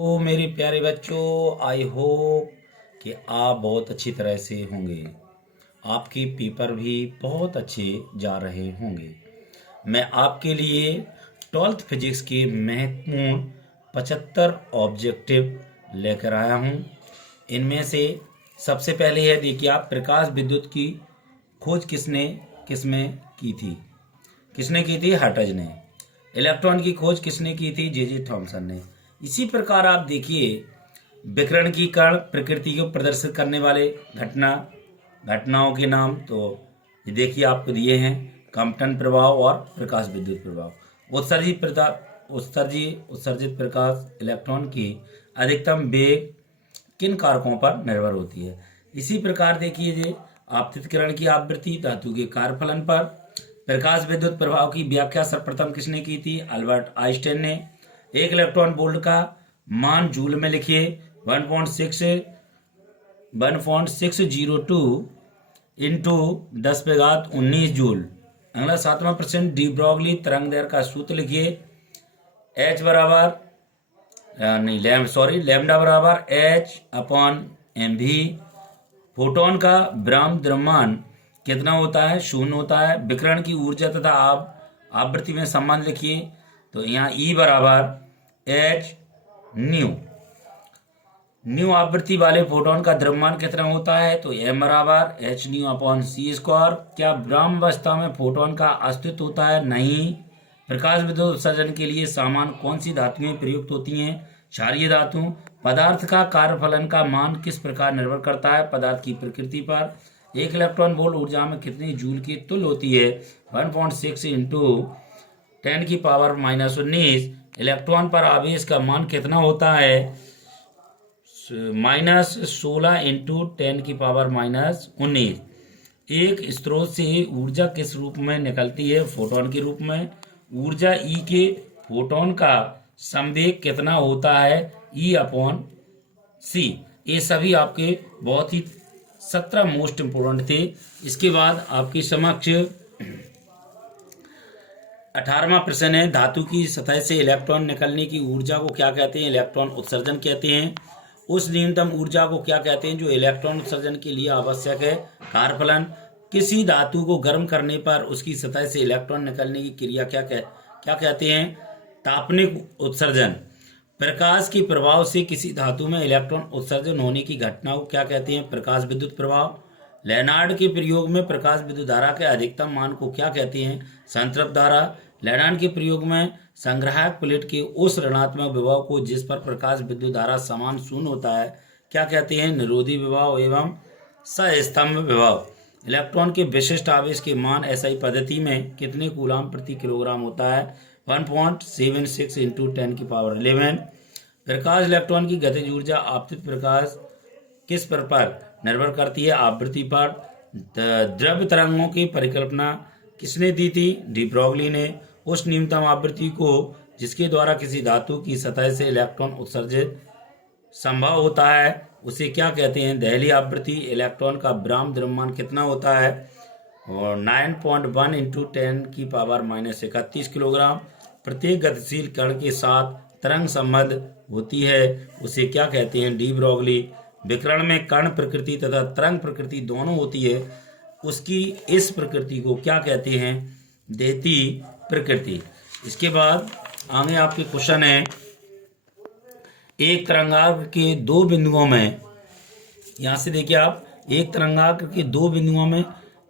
तो मेरे प्यारे बच्चों, आई होप कि आप बहुत अच्छी तरह से होंगे। आपके पेपर भी बहुत अच्छे जा रहे होंगे। मैं आपके लिए 12th फिजिक्स के महत्वपूर्ण 75 ऑब्जेक्टिव लेकर आया हूँ। इनमें से सबसे पहले है, देखिए आप, प्रकाश विद्युत की खोज किसमें की थी? किसने की थी? हर्ट्ज ने। इलेक्ट्रॉन की खोज किसने की थी? जे थॉमसन ने। इसी प्रकार आप देखिए, विकिरण की कण प्रकृति को प्रदर्शित करने वाले घटनाओं के नाम तो ये देखिए आपको दिए हैं, कंपटन प्रभाव और प्रकाश विद्युत प्रभाव। उत्सर्जित प्रकाश इलेक्ट्रॉन की अधिकतम वेग किन कारकों पर निर्भर होती है? इसी प्रकार देखिए, ये आपतित किरण की आवृत्ति धातु के कार्यफलन पर। प्रकाश विद्युत प्रभाव की व्याख्या सर्वप्रथम किसने की थी? अल्बर्ट आइंस्टाइन ने। एक इलेक्ट्रॉन वोल्ट का मान जूल में लिखिए। 1.602 इंटू 10⁻19 जूल। अगला 7वां प्रश्न, डी ब्रॉगली तरंग दैर्घ्य का सूत्र लिखिए। एच बराबर लैम्डा बराबर H/mv। फोटोन का ब्रह्म द्रव्यमान कितना होता है? 0 होता है। विकिरण की ऊर्जा तथा आवृत्ति में संबंध लिखिए। तो यहाँ E बराबर H न्यू आवृत्ति वाले फोटोन का द्रव्यमान कितना होता है? तो M बराबर h/c²। क्या ब्रह्म अवस्था में फोटोन का अस्तित्व होता है? नहीं। प्रकाश विद्युत उत्सर्जन के लिए सामान्य कौन सी धातुएं प्रयुक्त होती हैं? क्षारीय धातु। पदार्थ का कार्यफलन का मान किस प्रकार निर्भर करता है? पदार्थ की प्रकृति पर। एक इलेक्ट्रॉन वोल्ट ऊर्जा में कितनी जूल की तुल्य होती है? 1.6 इंटू 10⁻19। इलेक्ट्रॉन पर आवेश का मान कितना होता है? -16 इंटू 10⁻19। एक स्रोत से ऊर्जा किस रूप में निकलती है? फोटोन के रूप में। ऊर्जा E के फोटोन का संवेग कितना होता है? E/c। ये सभी आपके बहुत ही 17 मोस्ट इम्पोर्टेंट थे। इसके बाद आपके समक्ष 18वां प्रश्न है, धातु की सतह से इलेक्ट्रॉन निकलने की ऊर्जा को क्या कहते हैं? इलेक्ट्रॉन उत्सर्जन कहते हैं। उस न्यूनतम ऊर्जा को क्या कहते हैं जो इलेक्ट्रॉन उत्सर्जन के लिए आवश्यक है? कार्यफलन। किसी धातु को गर्म करने पर उसकी सतह से इलेक्ट्रॉन निकलने की क्रिया क्या कहते हैं? तापनिक उत्सर्जन। प्रकाश के प्रभाव से किसी धातु में इलेक्ट्रॉन उत्सर्जन होने की घटना को क्या कहते हैं? प्रकाश विद्युत प्रभाव। लेनार्ड के प्रयोग में प्रकाश विद्युत धारा के अधिकतम मान को क्या कहते हैं? संतृप्त धारा। लेनार्ड के प्रयोग में संग्राहक प्लेट के उस ऋणात्मक विभव को जिस पर प्रकाश विद्युत धारा समान शून्य होता है क्या कहते हैं? निरोधी विभव एवं सस्तंभ विभव। इलेक्ट्रॉन के विशिष्ट आवेश के मान एसआई पद्धति में कितने कूलाम प्रति किलोग्राम होता है? 1.76 इंटू 10⁻11। प्रकाश इलेक्ट्रॉन की गतिज ऊर्जा आपतित प्रकाश किस पर निर्भर करती है? आवृत्ति पर। द्रव्य तरंगों की परिकल्पना किसने दी थी? डी ब्रॉगली ने। उस न्यूनतम आवृत्ति को जिसके द्वारा किसी धातु की सतह से इलेक्ट्रॉन उत्सर्जित संभव होता है उसे क्या कहते हैं? दहली आवृत्ति। इलेक्ट्रॉन का ब्रह्म द्रव्यमान कितना होता है? और 9.1 इंटू 10⁻31 किलोग्राम। प्रत्येक गतिशील कण के साथ तरंग संबंध होती है उसे क्या कहते हैं? De Broglie. विकिरण में कण प्रकृति तथा तरंग प्रकृति दोनों होती है, उसकी इस प्रकृति को क्या कहते हैं? देती प्रकृति। इसके बाद आगे आपके क्वेश्चन है, एक तरंगाग्र के दो बिंदुओं में, यहां से देखिए आप, एक तरंगाग्र के दो बिंदुओं में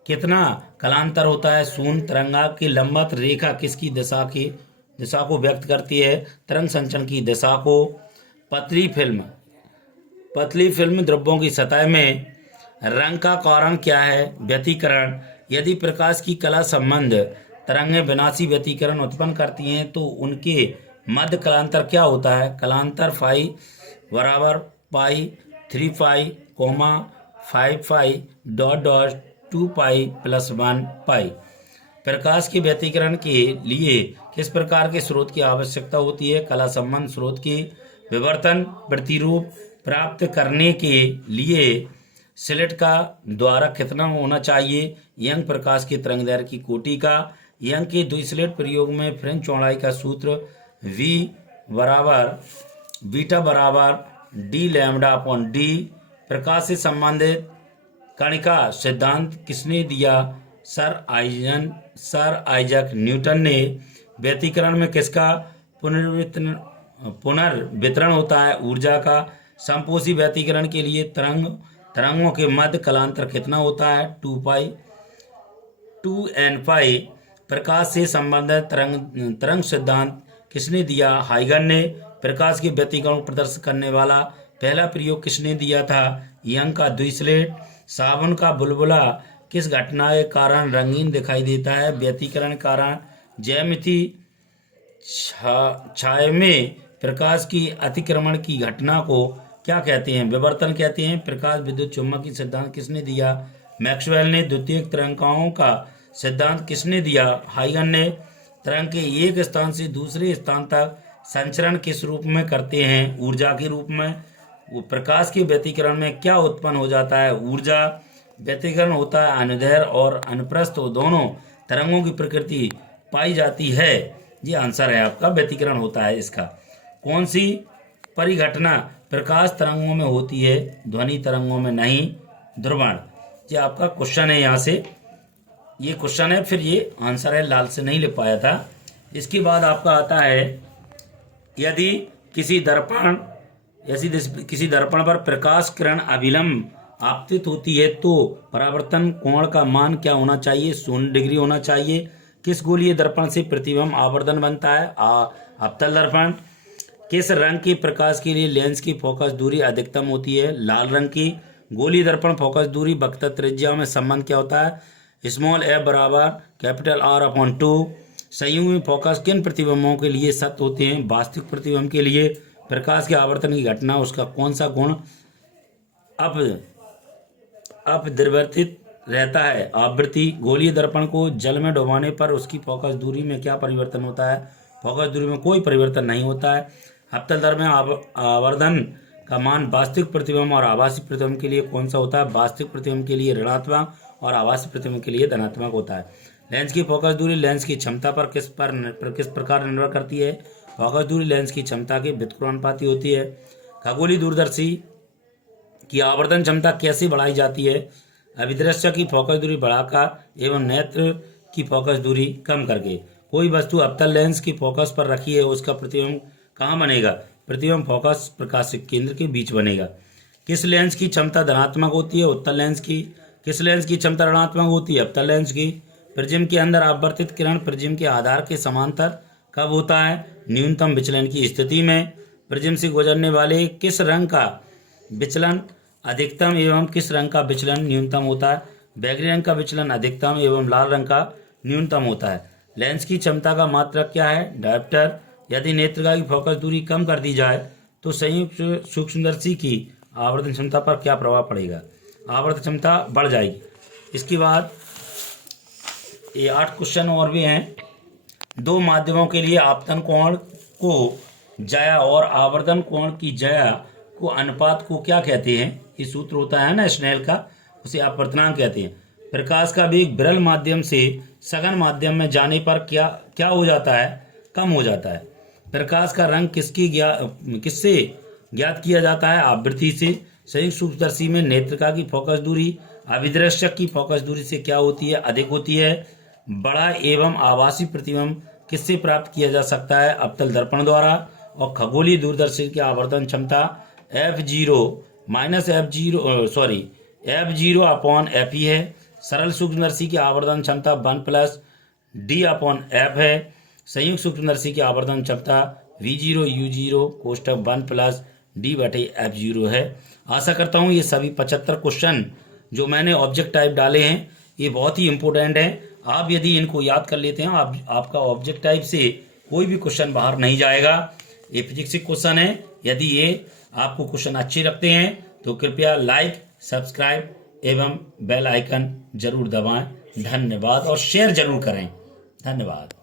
कितना कलांतर होता है? शून्य। तरंगाग्र की लंबवत रेखा किसकी दिशा को व्यक्त करती है? तरंग संचरण की दिशा को। पतली फिल्म द्रव्यों की सतह में रंग का कारण क्या है? व्यतिकरण। यदि प्रकाश की कला संबंध तरंगें विनाशी व्यतिकरण उत्पन्न करती हैं तो उनके मध्य कलांतर क्या होता है? कलांतर फाई बराबर पाई 3 पाई, 5 पाई, (2 पाई + 1 पाई). प्रकाश के व्यतिकरण के लिए किस प्रकार के स्रोत की आवश्यकता होती है? कला संबंध स्रोत की। विवर्तन प्रतिरूप प्राप्त करने के लिए स्लिट का द्वारा कितना होना चाहिए? यंग प्रकाश के तरंगदैर्घ्य की कोटि का। यंग के द्विस्लिट प्रयोग में फ्रेंच चौड़ाई का सूत्र V बराबर बीटा बराबर डी लैम्डा अपॉन डी। प्रकाश से संबंधित कण का सिद्धांत किसने दिया? सर आइजैक न्यूटन ने। व्यतिकरण में किसका पुनर्वितरण होता है? ऊर्जा का। समपोषी व्यतिकरण के लिए तरंगों के मध्य कालांतर कितना होता है? 2n पाई। प्रकाश से संबंधित तरंग सिद्धांत किसने दिया? हाइगन ने। प्रकाश के व्यतिकरण को प्रदर्शित करने वाला पहला प्रयोग किसने दिया था? यंग का द्विस्लेट। साबुन का बुलबुला किस घटना के कारण रंगीन दिखाई देता है? व्यतिकरण कारण। ज्यामिति छाया में प्रकाश की अतिक्रमण की घटना को क्या कहते हैं? विवर्तन कहते हैं। प्रकाश विद्युत चुम्बकीय सिद्धांत किसने दिया? मैक्सवेल ने। द्वितीयक तरंगों का सिद्धांत किसने दिया? हाइगन ने। तरंग के एक स्थान से दूसरे स्थान तक संचरण किस रूप में करते हैं? ऊर्जा के रूप में। वो प्रकाश के व्यतिकरण में क्या उत्पन्न हो जाता है? ऊर्जा। व्यतिकरण होता है अनुदैर्ध्य और अनुप्रस्थ दोनों तरंगों की प्रकृति पाई जाती है। ये आंसर है आपका, व्यतिकरण होता है इसका। कौन सी परिघटना प्रकाश तरंगों में होती है? ध्वनि तरंगों में नहीं। ध्रुवण। ये आपका क्वेश्चन है, यहाँ से ये क्वेश्चन है, फिर ये आंसर है, लाल से नहीं लिख पाया था। इसके बाद आपका आता है, यदि किसी दर्पण पर प्रकाश किरण अभिलंब आपतित होती है तो परावर्तन कोण का मान क्या होना चाहिए? 0 डिग्री होना चाहिए। किस गोलीय दर्पण से प्रतिबिंब आवर्धन बनता है? अवतल दर्पण। किस रंग के प्रकाश के लिए लेंस की फोकस दूरी अधिकतम होती है? लाल रंग की। गोलीय दर्पण फोकस दूरी वक्रता त्रिज्या में संबंध क्या होता है? स्मॉल f बराबर कैपिटल R अपॉन 2। संयुग्मी फोकस किन प्रतिबिंबों के लिए सत्य होते हैं? वास्तविक प्रतिबिंब के लिए। प्रकाश के आवर्तन की घटना उसका कौन सा गुण अपरिवर्तित रहता है? आवृत्ति। गोलीय दर्पण को जल में डुबाने पर उसकी फोकस दूरी में क्या परिवर्तन होता है? फोकस दूरी में कोई परिवर्तन नहीं होता है। अवतल दर्पण में आवर्धन का मान वास्तविक प्रतिबिंब और आभासी प्रतिबिंब के लिए कौन सा होता है? वास्तविक प्रतिबिंब के लिए ऋणात्मक और आभासी प्रतिबिंब के लिए धनात्मक होता है। लेंस की फोकस दूरी लेंस की क्षमता पर किस प्रकार निर्भर करती है? फोकस दूरी लेंस की क्षमता के व्युत्क्रमानुपाती होती है। खगोलीय दूरदर्शी की आवर्धन क्षमता कैसे बढ़ाई जाती है? अभिदृश्य की फोकस दूरी बढ़ाकर एवं नेत्र की फोकस दूरी कम करके। कोई वस्तु अवतल लेंस की फोकस पर रखी है, उसका प्रतिबिंब कहाँ बनेगा? प्रतिबिंब फोकस प्रकाश केंद्र के बीच बनेगा। किस लेंस की क्षमता धनात्मक होती है? उत्तल लेंस की। किस लेंस की क्षमता ऋणात्मक होती है? अवतल लेंस की। प्रिज्म के अंदर अपवर्तित किरण प्रिज्म के आधार के समांतर कब होता है? न्यूनतम विचलन की स्थिति में। प्रिज्म से गुजरने वाले किस रंग का विचलन अधिकतम एवं किस रंग का विचलन न्यूनतम होता है? बैगनी रंग का विचलन अधिकतम एवं लाल रंग का न्यूनतम होता है। लेंस की क्षमता का मात्रक क्या है? डायोप्टर। यदि नेत्रिका की फोकस दूरी कम कर दी जाए तो संयुक्त सूक्ष्मदर्शी की आवर्धन क्षमता पर क्या प्रभाव पड़ेगा? आवर्धन क्षमता बढ़ जाएगी। इसके बाद ये 8 क्वेश्चन और भी हैं। दो माध्यमों के लिए आपतन कोण को ज्या और आवर्धन कोण की ज्या को अनुपात को क्या कहते हैं? ये सूत्र होता है ना स्नेल का, उसे अपवर्तनांक कहते हैं। प्रकाश का वेग विरल माध्यम से सघन माध्यम में जाने पर क्या हो जाता है? कम हो जाता है। प्रकाश का रंग किससे ज्ञात किया जाता है? आवृत्ति से। संयुक्त सूक्ष्मदर्शी में नेत्रिका की फोकस दूरी अभिदृश्यक की फोकस दूरी से क्या होती है? अधिक होती है। बड़ा एवं आभासी प्रतिबिंब किससे प्राप्त किया जा सकता है? अवतल दर्पण द्वारा। और खगोलीय दूरदर्शी की आवर्धन क्षमता f0 अपॉन fe है। सरल सूक्ष्मदर्शी की आवर्धन क्षमता 1 प्लस d अपॉन f है। संयुक्त सूक्ष्मदर्शी की आवर्धन क्षमता v0 u0 कोष्टक 1 प्लस d/f0 है। आशा करता हूँ ये सभी 75 क्वेश्चन जो मैंने ऑब्जेक्ट टाइप डाले हैं ये बहुत ही इंपॉर्टेंट है। आप यदि इनको याद कर लेते हैं आपका ऑब्जेक्ट टाइप से कोई भी क्वेश्चन बाहर नहीं जाएगा। ये फिजिक्स क्वेश्चन है। यदि ये आपको क्वेश्चन अच्छे लगते हैं तो कृपया लाइक, सब्सक्राइब एवं बेल आइकन जरूर दबाएं। धन्यवाद और शेयर जरूर करें। धन्यवाद।